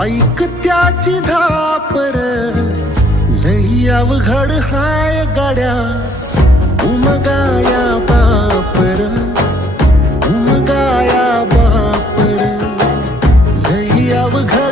ऐक त्याची धापर. लई अवघड हाय गाड्या. उमगाया बापर. उमगाया बापर. लई अवघड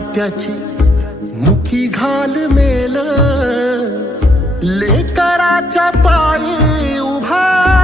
त्याची मुखी घाल मेल. लेकराच्या पायी उभा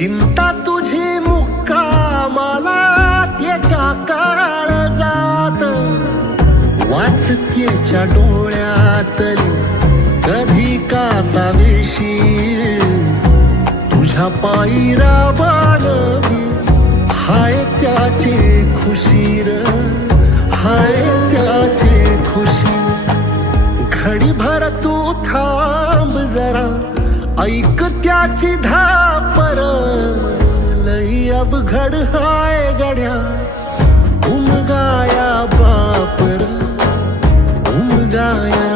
चिंता तुझी मुक्कामाला त्याच्या काळ जात. वाचतेच्या डोळ्यातली कधी का सावेशी. तुझ्या पायी राबानवी हाय त्याचे खुशीर हाय त्याचे खुशी घडी भर तू थांब जरा ऐक त्याची धापर लई अवघड हाय गड्या. उमगाया बापर उमगाया